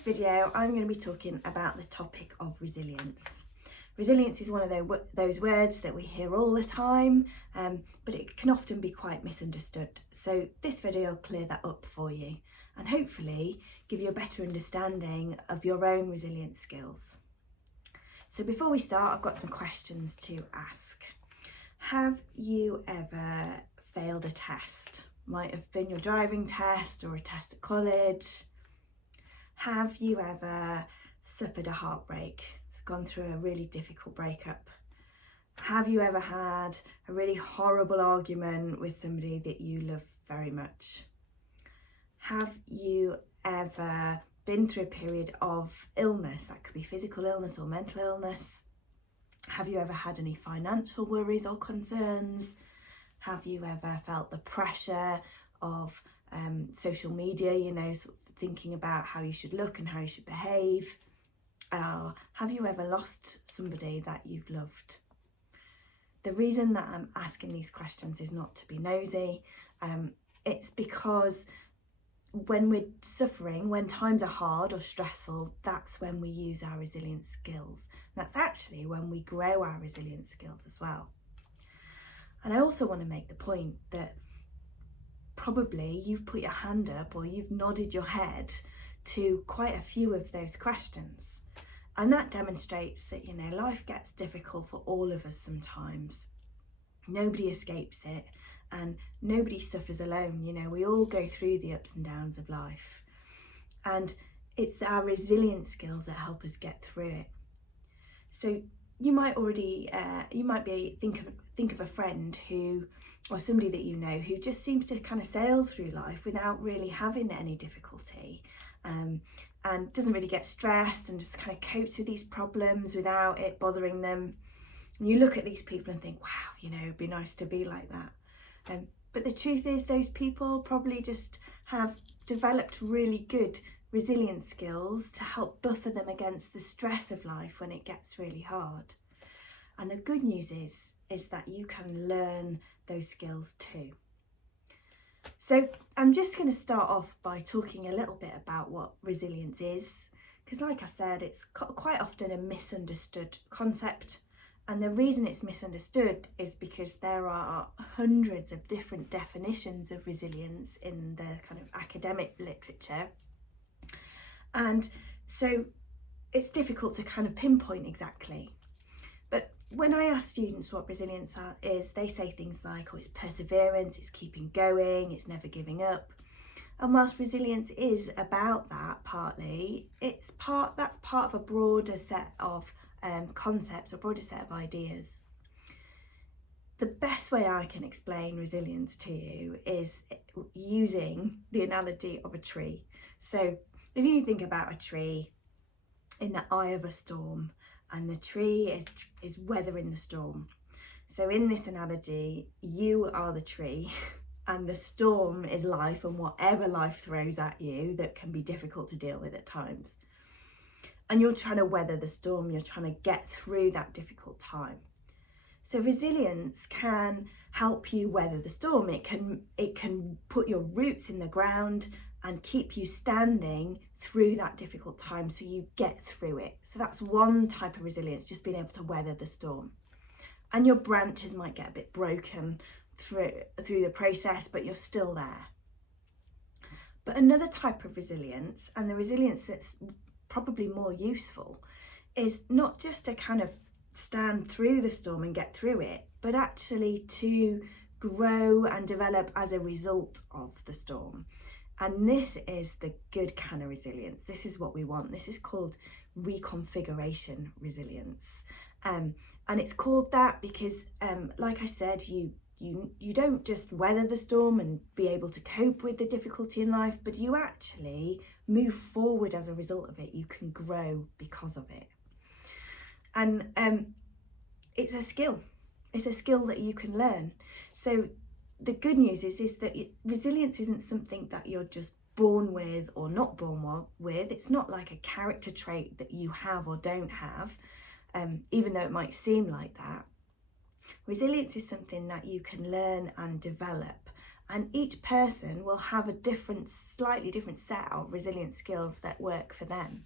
this video, I'm going to be talking about the topic of resilience. Resilience is one of those words that we hear all the time, but it can often be quite misunderstood. So this video will clear that up for you and hopefully give you a better understanding of your own resilience skills. So before we start, I've got some questions to ask. Have you ever failed a test? Might have been your driving test or a test at college. Have you ever suffered a heartbreak, gone through a really difficult breakup? Have you ever had a really horrible argument with somebody that you love very much? Have you ever been through a period of illness? That could be physical illness or mental illness. Have you ever had any financial worries or concerns? Have you ever felt the pressure of social media, sort of thinking about how you should look and how you should behave? Have you ever lost somebody that you've loved? The reason that I'm asking these questions is not to be nosy. It's because when we're suffering, when times are hard or stressful, that's when we use our resilience skills. That's actually when we grow our resilience skills as well. And I also want to make the point that probably you've put your hand up or you've nodded your head to quite a few of those questions. And that demonstrates that, life gets difficult for all of us sometimes. Nobody escapes it and nobody suffers alone. We all go through the ups and downs of life. And it's our resilience skills that help us get through it. So you might think of a friend or somebody that you know who just seems to kind of sail through life without really having any difficulty, and doesn't really get stressed and just kind of copes with these problems without it bothering them. And you look at these people and think, wow, it'd be nice to be like that. But the truth is those people probably just have developed really good resilience skills to help buffer them against the stress of life when it gets really hard. And the good news is that you can learn those skills too. So I'm just going to start off by talking a little bit about what resilience is, because like I said, it's quite often a misunderstood concept. And the reason it's misunderstood is because there are hundreds of different definitions of resilience in the kind of academic literature. And so it's difficult to kind of pinpoint exactly. But when I ask students what resilience is, they say things like, it's perseverance, it's keeping going, it's never giving up. And whilst resilience is about that partly, that's part of a broader set of concepts, a broader set of ideas. The best way I can explain resilience to you is using the analogy of a tree. So if you think about a tree in the eye of a storm, and the tree is weathering the storm. So in this analogy, you are the tree and the storm is life and whatever life throws at you that can be difficult to deal with at times. And you're trying to weather the storm, you're trying to get through that difficult time. So resilience can help you weather the storm. It can put your roots in the ground and keep you standing through that difficult time so you get through it. So that's one type of resilience, just being able to weather the storm. And your branches might get a bit broken through the process, but you're still there. But another type of resilience, and the resilience that's probably more useful, is not just to kind of stand through the storm and get through it, but actually to grow and develop as a result of the storm. And this is the good kind of resilience. This is what we want. This is called reconfiguration resilience. And it's called that because, like I said, you don't just weather the storm and be able to cope with the difficulty in life, but you actually move forward as a result of it. You can grow because of it. And it's a skill. It's a skill that you can learn. So the good news is that resilience isn't something that you're just born with or not born with. It's not like a character trait that you have or don't have, even though it might seem like that. Resilience is something that you can learn and develop, And each person will have a slightly different set of resilience skills that work for them.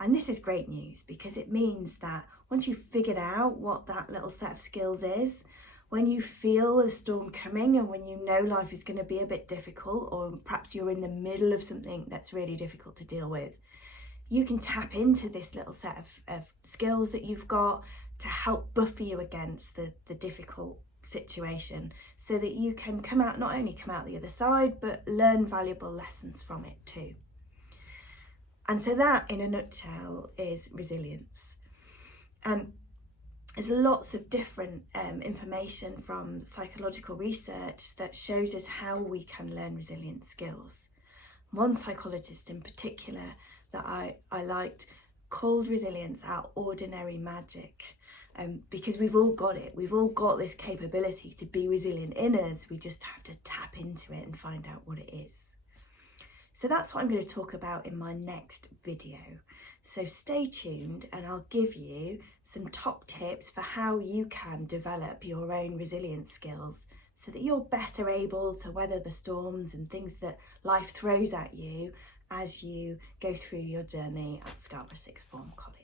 And this is great news, because it means that once you've figured out what that little set of skills is, when you feel a storm coming and when you know life is going to be a bit difficult, or perhaps you're in the middle of something that's really difficult to deal with, you can tap into this little set of skills that you've got to help buffer you against the difficult situation, so that you can not only come out the other side, but learn valuable lessons from it too. And so that, in a nutshell, is resilience. There's lots of different information from psychological research that shows us how we can learn resilient skills. One psychologist in particular that I liked called resilience our ordinary magic, because we've all got it. We've all got this capability to be resilient in us. We just have to tap into it and find out what it is. So that's what I'm going to talk about in my next video. So stay tuned, and I'll give you some top tips for how you can develop your own resilience skills so that you're better able to weather the storms and things that life throws at you as you go through your journey at Scarborough Sixth Form College.